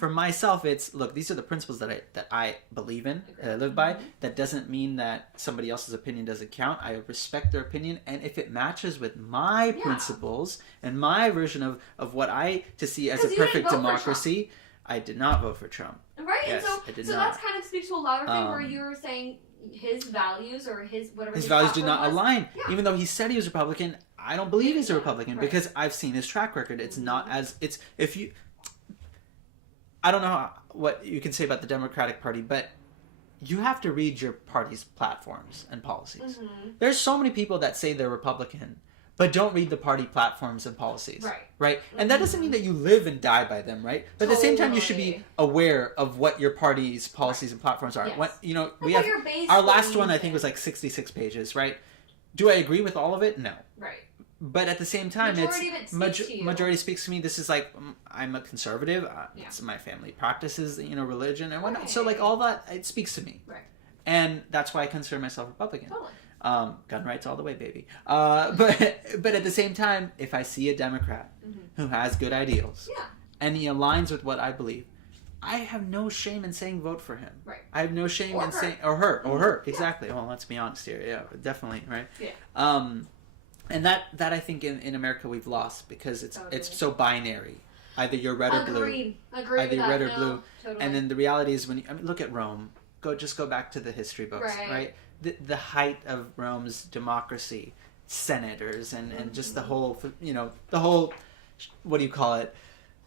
For myself, it's, look, these are the principles that I believe in, that I live by. That doesn't mean that somebody else's opinion doesn't count. I respect their opinion, and if it matches with my principles and my version of what I to see as a perfect democracy, I did not vote for Trump. Right, yes, and so that's kind of speaks to a lot of things where you were saying his values or his whatever his values did not align. Yeah. Even though he said he was Republican, I don't believe he's a Republican because I've seen his track record. It's not as I don't know what you can say about the Democratic Party, but you have to read your party's platforms and policies. There's so many people that say they're Republican, but don't read the party platforms and policies. Right? And that doesn't mean that you live and die by them, right? But at the same time, you should be aware of what your party's policies and platforms are. What, you know, we have our last one, I think, was like 66 pages, right? Do I agree with all of it? No. Right. But at the same time, majority speaks to me. This is like, I'm a conservative. It's my family practices, you know, religion and whatnot. So like all that, it speaks to me. Right. And that's why I consider myself Republican. Totally. Gun rights all the way, baby. But at the same time, if I see a Democrat who has good ideals and he aligns with what I believe, I have no shame in saying vote for him. Right. I have no shame in saying or her. Exactly. Well, let's be honest here. Yeah, definitely. Right. Yeah. And that I think in America we've lost because it's so binary. Either you're red or blue. Agreed. Either you're red or blue. Totally. And then the reality is look at Rome. Go back to the history books. Right. The height of Rome's democracy, senators and just the whole what do you call it?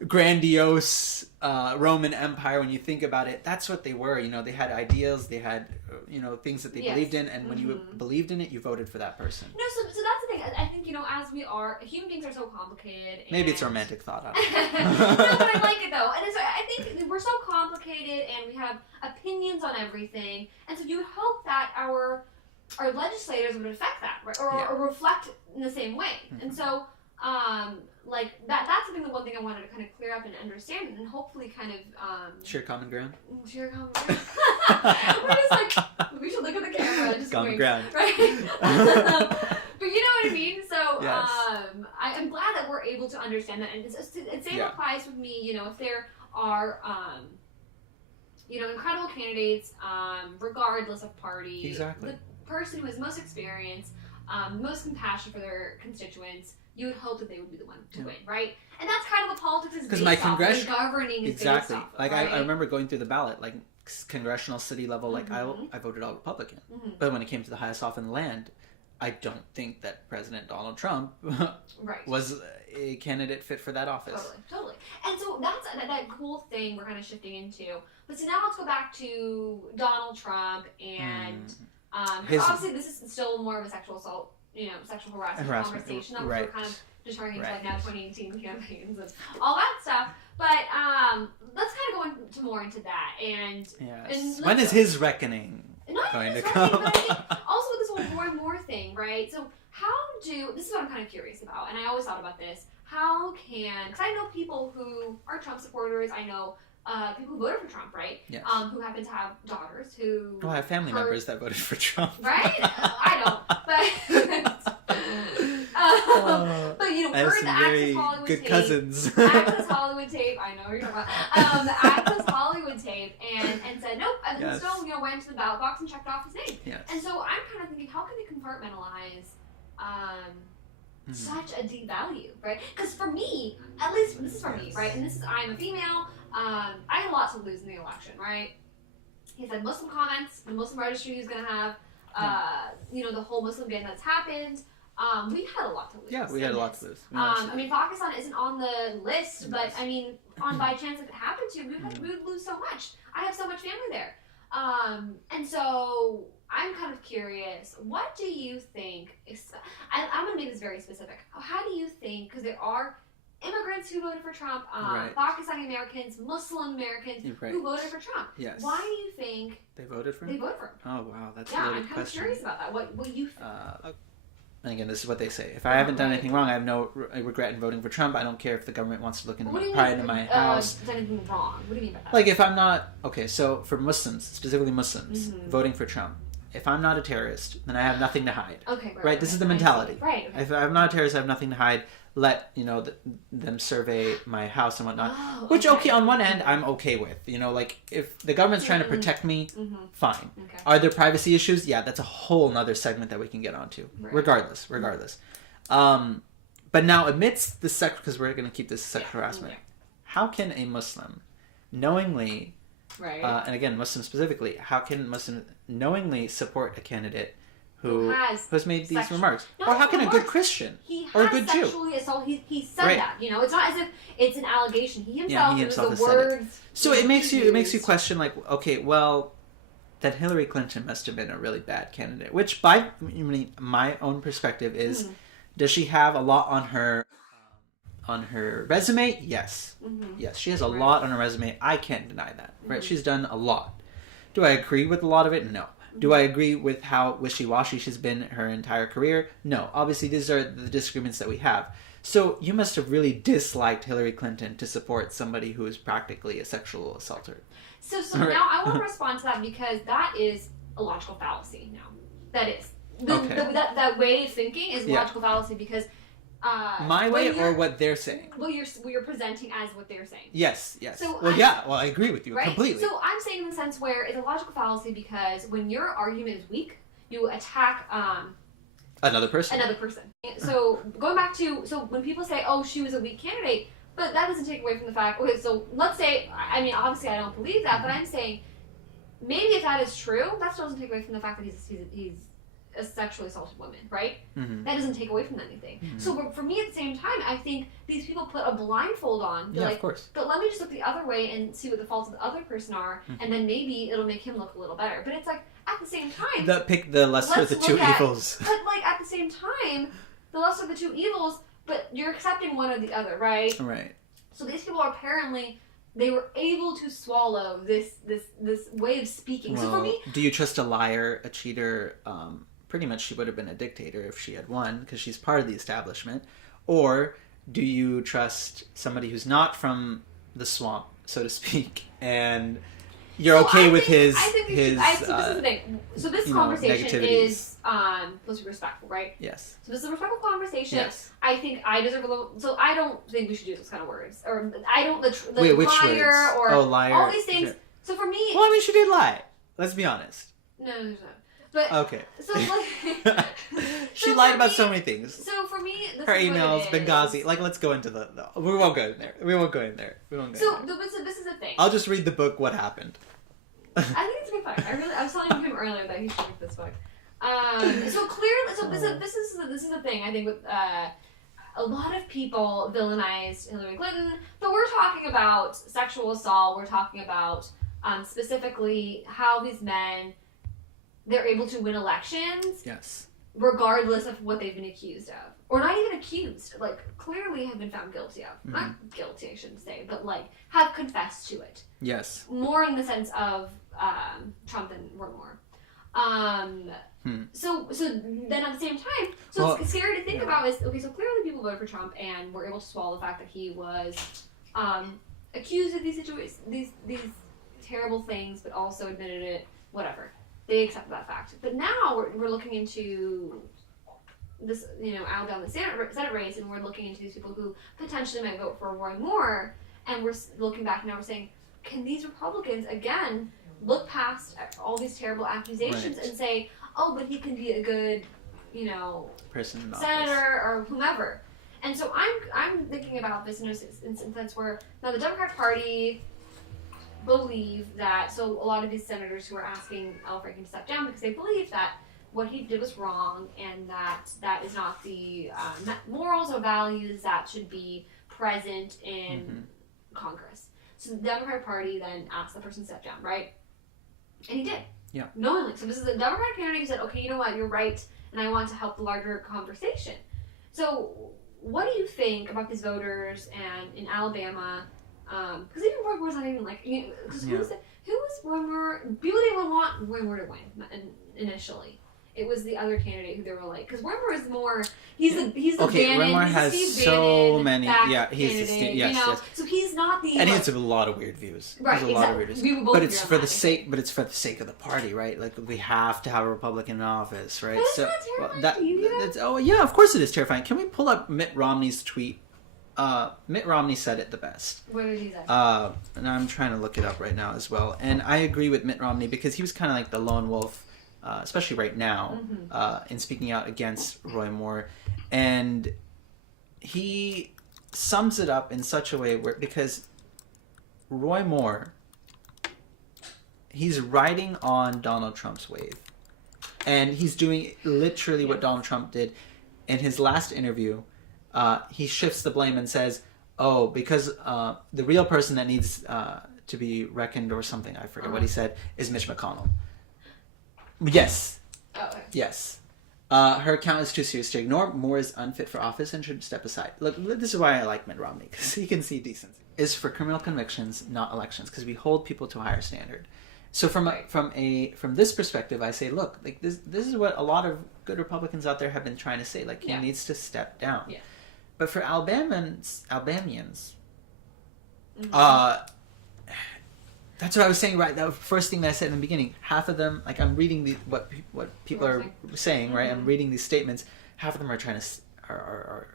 Grandiose Roman Empire. When you think about it, that's what they were. You know, they had ideals, they had things that they believed in, and when you believed in it, you voted for that person. No, so that's the thing. I think as we are, human beings are so complicated. And... Maybe it's a romantic thought. No, but I like it though, and I think we're so complicated, and we have opinions on everything, and so you would hope that our legislators would affect that, right? Or reflect in the same way, and so. Like that's something. The one thing I wanted to kind of clear up and understand, and hopefully kind of share common ground. Share common ground. We're just like we should look at the camera. Just common ground, right? But you know what I mean. So yes. I'm glad that we're able to understand that, and the same applies with me. You know, if there are incredible candidates, regardless of party, exactly. The person who has most experience, most compassion for their constituents. You would hope that they would be the one to win, right? And that's kind of what politics is based off, and governing is based off. Like right? I remember going through the ballot, like congressional city level, like I voted all Republican. But when it came to the highest office in the land, I don't think that President Donald Trump was a candidate fit for that office. Totally. And so that's that cool thing we're kind of shifting into. But so now let's go back to Donald Trump and obviously this is still more of a sexual assault. Sexual harassment conversation. That we're kind of deterring into like now 2018 campaigns and all that stuff. But let's kind of go into more into that. And when is his reckoning going to come? But I think also with this whole more and more thing, right? So this is what I'm kind of curious about, and I always thought about this. Because I know people who are Trump supporters. I know people who voted for Trump, right? Yes. Who happen to have daughters who... I have family members that voted for Trump. Right? I don't. But I have some very Hollywood good tape, cousins. Access Hollywood tape, I know what you're talking about. The Access Hollywood tape, and said, nope, and still went to the ballot box and checked off his name. Yes. And so I'm kind of thinking, how can they compartmentalize... such a deep value, right? Because for me, at least this is for me, right? And I'm a female. I had a lot to lose in the election, right? He said Muslim comments, the Muslim registry he's going to have, the whole Muslim ban that's happened. We had a lot to lose. Yeah, we had a lot to lose. Pakistan isn't on the list, but by chance if it happened to, we would lose so much. I have so much family there. And so I'm kind of curious, what do you think, I'm going to make this very specific, how do you think, because there are immigrants who voted for Trump, Pakistani Americans, Muslim Americans who voted for Trump. Yes. Why do you think they voted for him? They voted for him. Oh, wow, that's a really I'm kind of curious about that. What you think? And again, this is what they say. If I haven't done anything wrong, I have no regret in voting for Trump. I don't care if the government wants to look into my house. Done anything wrong? What do you mean by that? Like if I'm not... Okay, so for Muslims, specifically Muslims, voting for Trump if I'm not a terrorist, then I have nothing to hide. Okay, right. This is the mentality. Right. Okay. If I'm not a terrorist, I have nothing to hide. Let them survey my house and whatnot. Oh, which on one end I'm okay with. Like if the government's trying to protect me, fine. Okay. Are there privacy issues? Yeah, that's a whole nother segment that we can get onto. Right. Regardless. But now amidst the because we're going to keep this sexual harassment. How can a Muslim knowingly, and again Muslim specifically, how can Muslims knowingly support a candidate who has made these remarks? Or how can a good Christian or a good Jew? He said that. It's not as if it's an allegation. He himself has said it. So it makes you question, like, okay, well, then Hillary Clinton must have been a really bad candidate. Which, by my own perspective, is does she have a lot on her resume? Yes. Yes, she has a lot on her resume. I can't deny that. Right? She's done a lot. Do I agree with a lot of it? No. Do I agree with how wishy-washy she's been her entire career? No. Obviously, these are the disagreements that we have. So you must have really disliked Hillary Clinton to support somebody who is practically a sexual assaulter. So now I want to respond to that because that is a logical fallacy now. That is. That way of thinking is logical fallacy because... my way or what they're saying? Well, you're presenting as what they're saying. Yes. So I agree with you completely. So I'm saying in the sense where it's a logical fallacy because when your argument is weak, you attack another person. So going back to when people say, "Oh, she was a weak candidate," but that doesn't take away from the fact. Okay, so let's say, obviously I don't believe that, but I'm saying maybe if that is true, that still doesn't take away from the fact that he's a sexually assaulted woman, right? That doesn't take away from anything. So for me, at the same time, I think these people put a blindfold on. Of course. But let me just look the other way and see what the faults of the other person are, and then maybe it'll make him look a little better. But it's like, at the same time... Pick the lesser of the two evils. But at the same time, the lesser of the two evils, but you're accepting one or the other, right? Right. So these people are apparently... They were able to swallow this way of speaking. Well, so for me... Do you trust a liar, a cheater... Pretty much she would have been a dictator if she had won because she's part of the establishment. Or do you trust somebody who's not from the swamp, so to speak, and you're with his... so this is the thing. So this conversation is supposed to be respectful, right? Yes. So this is a respectful conversation. Yes. I think I deserve a little... So I don't think we should use those kind of words. Or I don't... Wait, which liar words? Or liar. all these things. So for me... Well, she did lie. Let's be honest. No, there's not. But, okay. So she lied about so many things. So for me, this her is emails, what it is. Benghazi. Let's go into the. We won't go in there. So this is the thing. I'll just read the book. What happened? I think it's a good book. I was telling him earlier that he should read this book. So clearly, this is the thing. I think with a lot of people villainized Hillary Clinton, but we're talking about sexual assault. We're talking about specifically how these men. They're able to win elections, yes, regardless of what they've been accused of, or not even accused. Clearly have been found guilty of. Not guilty, I shouldn't say, but have confessed to it. Yes. More in the sense of Trump and Rumor. So then at the same time, it's scary to think about is okay. So clearly people voted for Trump and were able to swallow the fact that he was accused of these situations, these terrible things, but also admitted it. Whatever. They accept that fact. But now we're looking into this, out down the Senate race, and we're looking into these people who potentially might vote for Roy Moore, and we're looking back now, we're saying, can these Republicans, again, look past all these terrible accusations and say, oh, but he can be a good, person, senator or whomever. And so I'm thinking about this in a sense where now the Democrat Party... believe that, so a lot of these senators who are asking Al Franken to step down because they believe that what he did was wrong and that is not the morals or values that should be present in Congress. So the Democratic Party then asked the person to step down, right? And he did. Yeah. Knowingly. So this is a Democratic candidate who said, okay, you know what, you're right, and I want to help the larger conversation. So what do you think about these voters and in Alabama? Because even Roy Moore's not even who was Roy Moore? People didn't even want Roy Moore to win initially. it was the other candidate who they were like, because Roy Moore is more, he's the okay, Bannon, Roy Moore he's has Steve so Bannon many, yeah, he's candidate, the Steve, yes, yes. So he's not the, and he has a lot of weird views. Right, exactly. Lot of weird views. We would both but it's agree for on the that, sake, but it's for the sake of the party, right? Like we have to have a Republican in office, right? But so not terrifying. that's oh yeah, of course it is terrifying. Can we pull up Mitt Romney's tweet? Mitt Romney said it the best. What did he say? And I'm trying to look it up right now as well. And I agree with Mitt Romney because he was kind of like the lone wolf, especially right now, in speaking out against Roy Moore. And he sums it up in such a way where, because Roy Moore, he's riding on Donald Trump's wave. And he's doing literally what Donald Trump did in his last interview. He shifts the blame and says, oh, because the real person that needs to be reckoned or something, I forget what he said, is Mitch McConnell. Yes. Oh, okay. Yes. Her account is too serious to ignore. Moore is unfit for office and should step aside. Look, this is why I like Mitt Romney, because he can see decency. Is for criminal convictions, not elections, because we hold people to a higher standard. So from this perspective, I say, look, like this is what a lot of good Republicans out there have been trying to say. Like, he needs to step down. Yeah. But for Alabamians, that's what I was saying, right? That was the first thing that I said in the beginning. Half of them, like I'm reading what people are saying, right? I'm reading these statements. Half of them are trying to are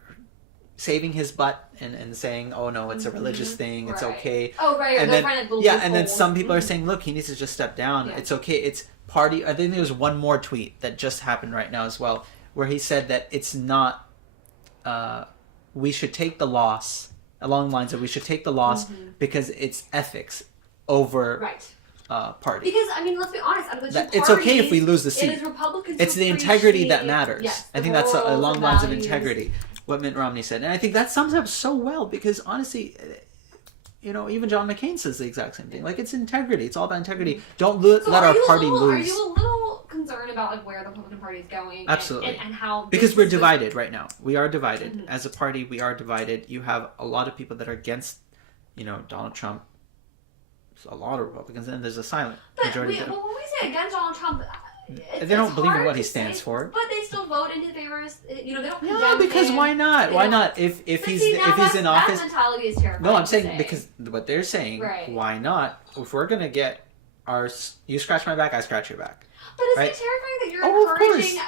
saving his butt and saying, oh no, it's a religious thing, it's okay. Oh right, and then and then some people are saying, look, he needs to just step down. Yeah. It's okay. It's party. I think there was one more tweet that just happened right now as well, where he said that it's not. We should take the loss along the lines of we should take the loss because it's ethics over party. Because I mean, let's be honest, out of the two parties, it's okay if we lose the seat. It is Republicans. It's the integrity that matters. Yes, I think that's along the lines of integrity. What Mitt Romney said, and I think that sums up so well because honestly, you know, even John McCain says the exact same thing. Like it's integrity. It's all about integrity. Don't let our party lose. Are you a little concerned about like where the Republican Party is going? Absolutely. And how because we're divided right now. We are divided as a party. We are divided. You have a lot of people that are against, you know, Donald Trump. A lot of Republicans, and there's a silent majority. But when we say against Donald Trump, they don't believe in what he stands for. But they still vote in his favor. You know, they don't. Yeah, because why not? Why not? If he's in office, that mentality is terrifying. No, I'm saying because what they're saying. Right. Why not? If we're gonna get you scratch my back, I scratch your back. But isn't it terrifying that you're encouraging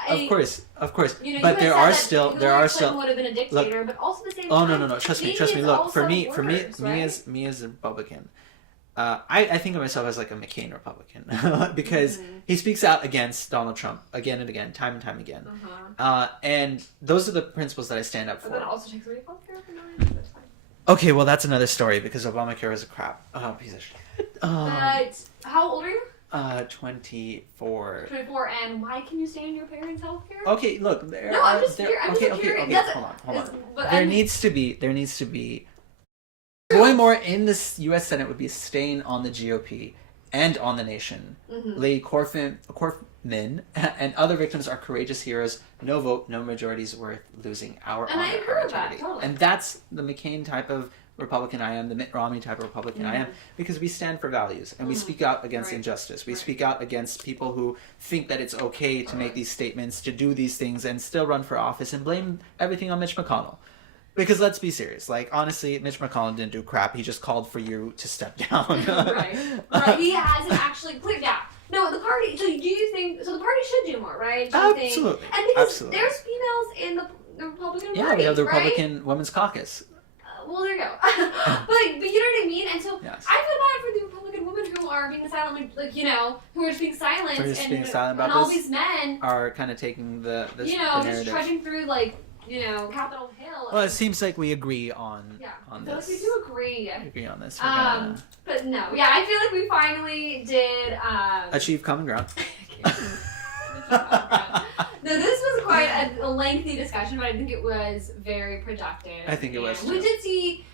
of course. You know, but there are still Clinton would have been a dictator, but also at the same time. No. Trust me. Look, for me as a Republican. I think of myself as like a McCain Republican because he speaks out against Donald Trump again and again, time and time again. And those are the principles that I stand up for. But that also takes away healthcare for millions. That's fine. Okay, well that's another story because Obamacare is a crap piece of shit. But how old are you? 24. 24, and why can you stay on your parents' healthcare? Okay, look, I'm just curious. Okay, hold on. There needs to be. Roy Moore in the U.S. Senate would be a stain on the GOP and on the nation. Lady Corfman and other victims are courageous heroes. No vote, no majority is worth losing our honor. And I agree with that, totally. And that's the McCain type of Republican I am, the Mitt Romney type of Republican I am, because we stand for values and we speak out against injustice. We speak out against people who think that it's okay to make these statements, to do these things, and still run for office and blame everything on Mitch McConnell. Because let's be serious, like honestly, Mitch McConnell didn't do crap. He just called for you to step down. right. He hasn't actually cleared. Yeah. No, the party. So do you think? So the party should do more, right? Absolutely. And because there's females in the Republican Party. Yeah, we have the Republican Women's Caucus. Well, there you go. but you know what I mean. And so I feel bad for the Republican women who are being silent, like you know, who are just being silent, and all these men are kind of taking the just trudging through like. You know, Capitol Hill. Well, it seems like we agree on this. We do agree. We agree on this. But no, I feel like we finally did achieve common ground. No, this was quite a lengthy discussion, but I think it was very productive. I think it was.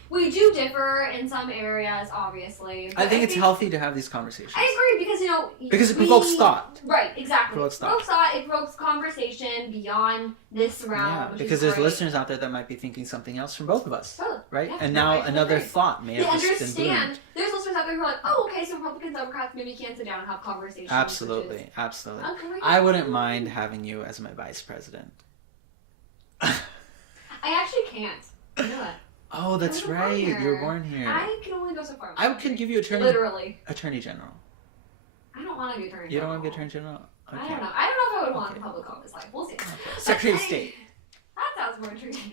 We do differ in some areas, obviously. I think it's healthy to have these conversations. I agree because because it provokes thought. Right, exactly. It provokes thought. It provokes conversation beyond this round. Yeah, because there's listeners out there that might be thinking something else from both of us. Totally. Right, and now another thought may have just been bloomed. There's listeners out there who are like, oh, okay, so Republicans, Democrats maybe can sit down and have conversations. Absolutely, absolutely. Okay, I wouldn't mind having you as my vice president. I actually can't. You know that. Oh, that's right. You were born here. I can only go so far. I could give you Literally. Attorney General. I don't want to be Attorney General. You don't want to be Attorney General? Okay. I don't know. I don't know if I would want the public office life. We'll see. Okay. Secretary of State. That sounds more intriguing.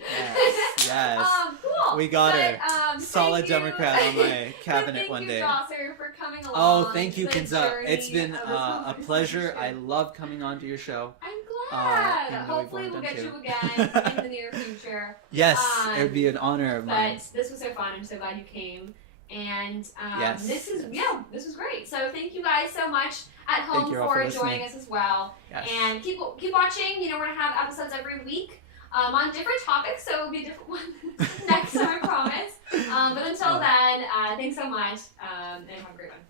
Yes. Cool. We got her. Solid Democrat on my cabinet one day. Thank you, Josser, for coming along. Oh, thank you, Kinza. It's been a pleasure. I love coming on to your show. I'm glad. Hopefully we'll get you again in the near future. Yes, it would be an honor of mine. But this was so fun. I'm so glad you came. And yes. this was great. So thank you guys so much at home for joining us as well. Yes. And keep watching. You know, we're gonna have episodes every week on different topics, so it'll be a different one next time, I promise. But until then, thanks so much, and have a great one.